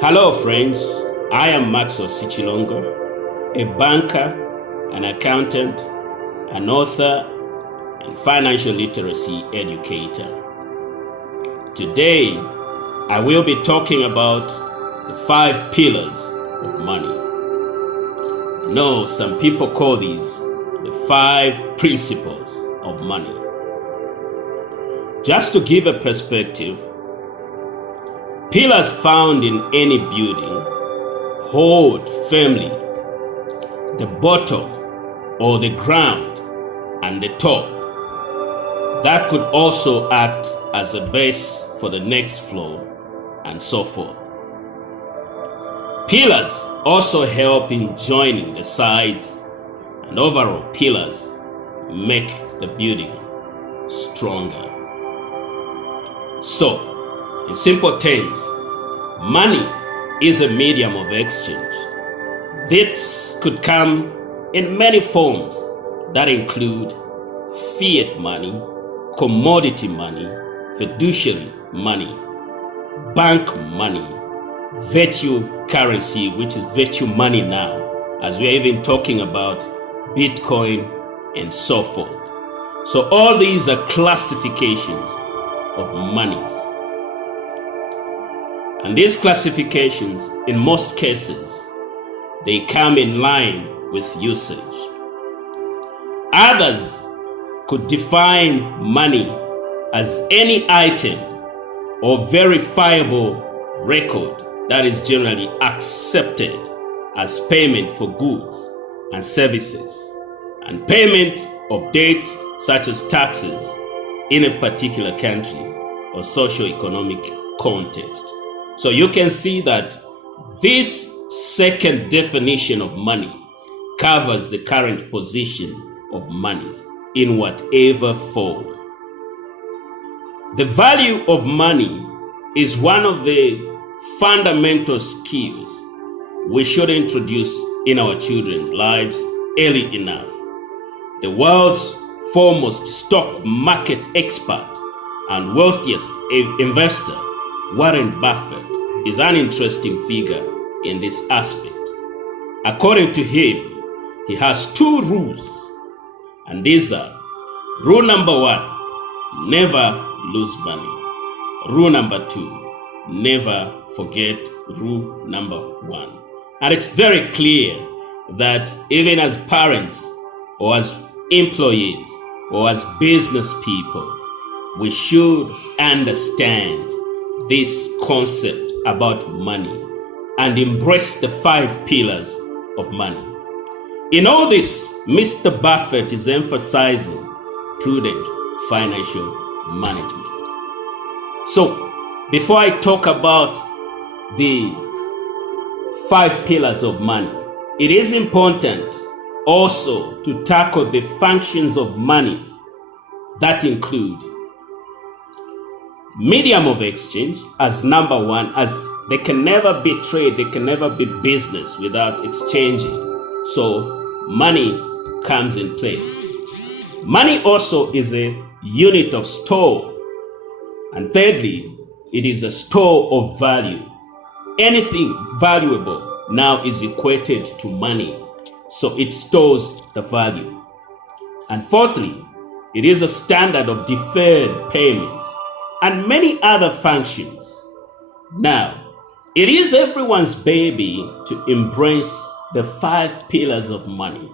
Hello, friends. I am Maxwell Sichilongo, a banker, an accountant, an author, and financial literacy educator. Today, I will be talking about the 5 pillars of money. I know some people call these the 5 principles of money. Just to give a perspective, pillars found in any building hold firmly the bottom or the ground and the top. That could also act as a base for the next floor and so forth. Pillars also help in joining the sides, and overall pillars make the building stronger. So, in simple terms, money is a medium of exchange. This could come in many forms that include fiat money, commodity money, fiduciary money, bank money, virtual currency, which is virtual money now, as we're even talking about Bitcoin and so forth. So all these are classifications of monies. And these classifications, in most cases, they come in line with usage. Others could define money as any item or verifiable record that is generally accepted as payment for goods and services and payment of debts such as taxes in a particular country or socio-economic context. So you can see that this second definition of money covers the current position of monies in whatever form. The value of money is one of the fundamental skills we should introduce in our children's lives early enough. The world's foremost stock market expert and wealthiest investor, Warren Buffett, is an interesting figure in this aspect. According to him, he has 2 rules, and these are: rule number 1, never lose money. Rule number 2, never forget rule number 1. And it's very clear that even as parents or as employees or as business people, we should understand this concept about money and embrace the 5 pillars of money. In all this, Mr. Buffett is emphasizing prudent financial management. So, before I talk about the 5 pillars of money, it is important also to tackle the functions of monies that include medium of exchange as number 1, as they can never be trade, they can never be business without exchanging. So money comes in place. Money also is a unit of store. And thirdly, it is a store of value. Anything valuable now is equated to money, so it stores the value. And fourthly, it is a standard of deferred payments and many other functions. Now, it is everyone's baby to embrace the 5 pillars of money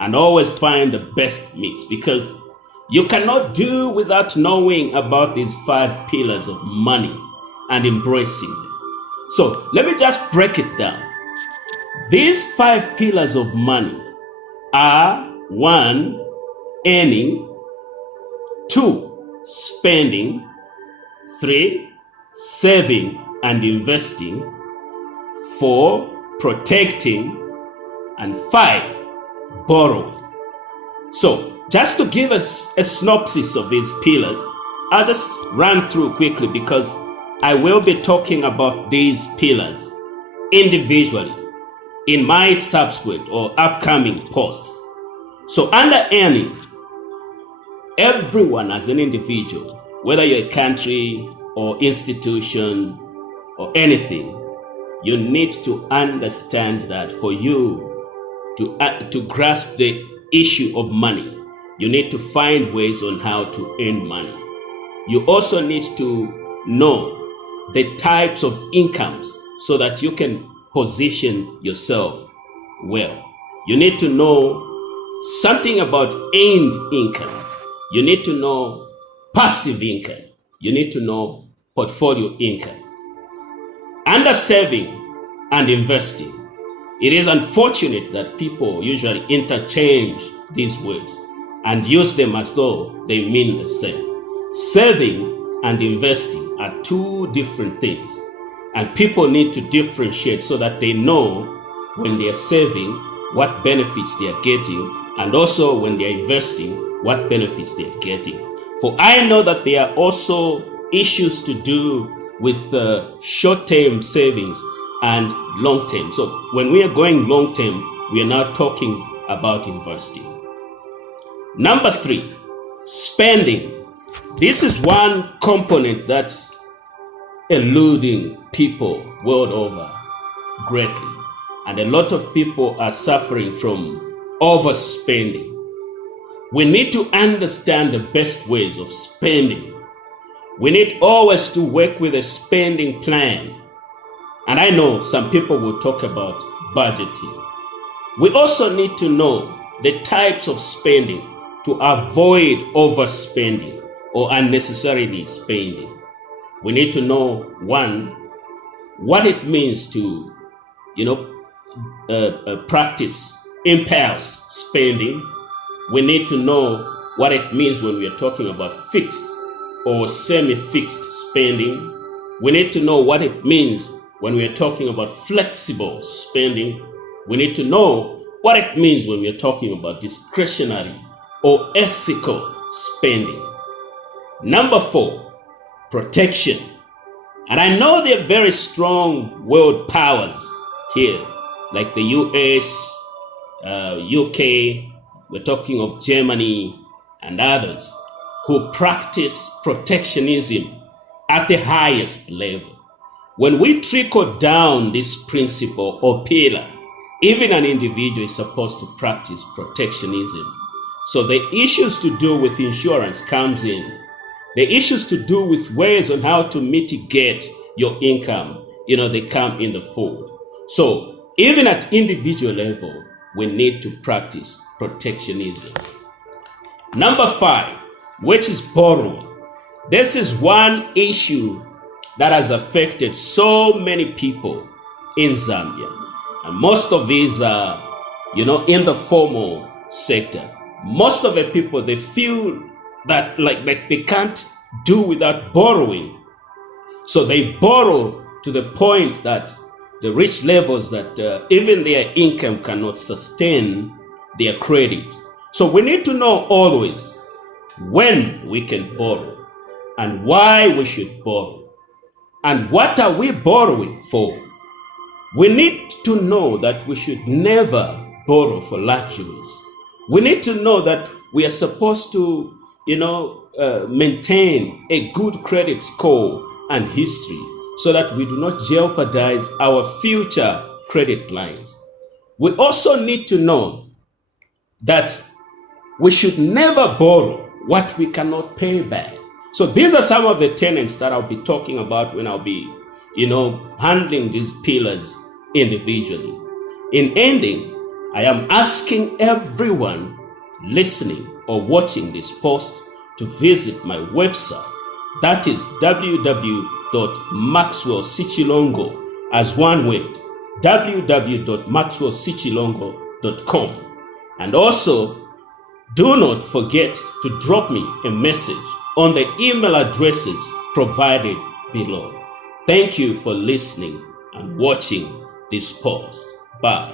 and always find the best mix, because you cannot do without knowing about these 5 pillars of money and embracing them. So let me just break it down. These 5 pillars of money are: 1, earning; 2, spending; 3, saving and investing; 4, protecting; and 5, borrowing. So just to give us a synopsis of these pillars, I'll just run through quickly because I will be talking about these pillars individually in my subsequent or upcoming posts. So under earning, everyone as an individual, whether you're a country or institution or anything, you need to understand that for you to grasp the issue of money, you need to find ways on how to earn money. You also need to know the types of incomes so that you can position yourself well. You need to know something about earned income. You need to know passive income. You need to know portfolio income. Under saving and investing, it is unfortunate that people usually interchange these words and use them as though they mean the same. Saving and investing are two different things, and people need to differentiate so that they know when they are saving what benefits they are getting, and also when they are investing what benefits they are getting. For I know that there are also issues to do with short-term savings and long-term. So when we are going long-term, we are now talking about investing. Number 3, spending. This is one component that's eluding people world over greatly. And a lot of people are suffering from overspending. We need to understand the best ways of spending. We need always to work with a spending plan. And I know some people will talk about budgeting. We also need to know the types of spending to avoid overspending or unnecessarily spending. We need to know, one, what it means to, practice impulse spending. We need to know what it means when we are talking about fixed or semi-fixed spending. We need to know what it means when we are talking about flexible spending. We need to know what it means when we are talking about discretionary or ethical spending. Number 4, protection. And I know there are very strong world powers here, like the US, UK, we're talking of Germany and others, who practice protectionism at the highest level. When we trickle down this principle or pillar, even an individual is supposed to practice protectionism. So the issues to do with insurance comes in. The issues to do with ways on how to mitigate your income, they come in the fold. So even at individual level, we need to practice protectionism. Number 5, which is borrowing. This is one issue that has affected so many people in Zambia. And most of these are, in the formal sector. Most of the people, they feel that like they can't do without borrowing. So they borrow to the point that the rich levels that even their income cannot sustain their credit. So we need to know always when we can borrow and why we should borrow and what are we borrowing for. We need to know that we should never borrow for luxuries. We need to know that we are supposed to, maintain a good credit score and history so that we do not jeopardize our future credit lines. We also need to know that we should never borrow what we cannot pay back. So these are some of the tenets that I'll be talking about when I'll be, handling these pillars individually. In ending, I am asking everyone listening or watching this post to visit my website. That is www.maxwellsichilongo as one word, www.maxwellsichilongo.com. And also, do not forget to drop me a message on the email addresses provided below. Thank you for listening and watching this post. Bye.